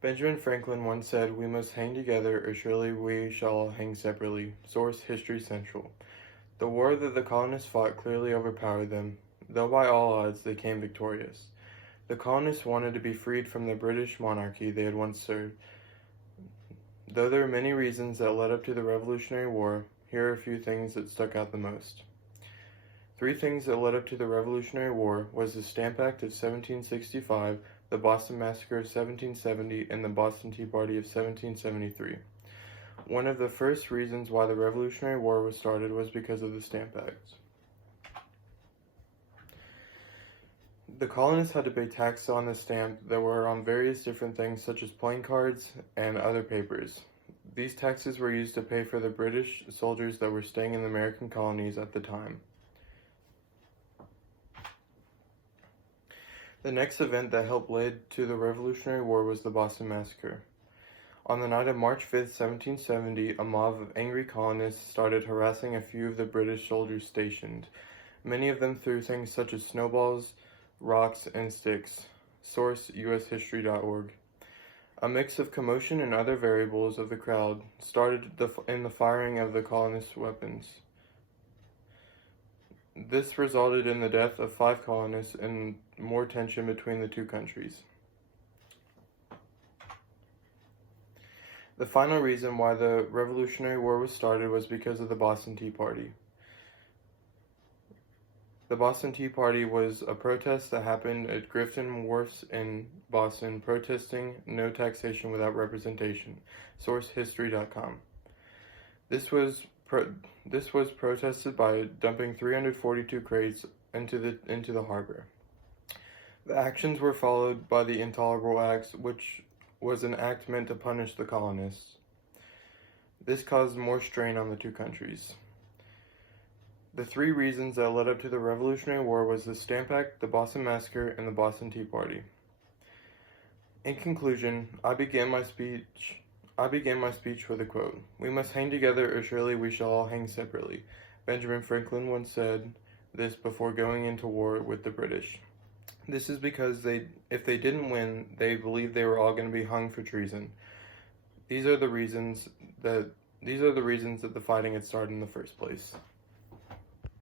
Benjamin Franklin once said, "We must hang together, or surely we shall all hang separately." Source: History Central. The war that the colonists fought clearly overpowered them, though by all odds they came victorious. The colonists wanted to be freed from the British monarchy they had once served. Though there are many reasons that led up to the Revolutionary War, here are a few things that stuck out the most. Three things that led up to the Revolutionary War was the Stamp Act of 1765, the Boston Massacre of 1770, and the Boston Tea Party of 1773. One of the first reasons why the Revolutionary War was started was because of the Stamp Act. The colonists had to pay taxes on the stamp that were on various different things such as playing cards and other papers. These taxes were used to pay for the British soldiers that were staying in the American colonies at the time. The next event that helped lead to the Revolutionary War was the Boston Massacre. On the night of March 5, 1770, a mob of angry colonists started harassing a few of the British soldiers stationed. Many of them threw things such as snowballs, rocks, and sticks. Source: ushistory.org. A mix of commotion and other variables of the crowd started in the firing of the colonists' weapons. This resulted in the death of 5 colonists and more tension between the two countries. The final reason why the Revolutionary War was started was because of the Boston Tea Party. The Boston Tea Party was a protest that happened at Grafton Wharfs in Boston, protesting no taxation without representation. Source: history.com. This was protested by dumping 342 crates into the harbor. The actions were followed by the Intolerable Acts, which was an act meant to punish the colonists. This caused more strain on the two countries. The three reasons that led up to the Revolutionary War was the Stamp Act, the Boston Massacre, and the Boston Tea Party. In conclusion, I began my speech with a quote: "We must hang together, or surely we shall all hang separately." Benjamin Franklin once said this before going into war with the British. This is because if they didn't win, they believed they were all going to be hung for treason. These are the reasons that the fighting had started in the first place.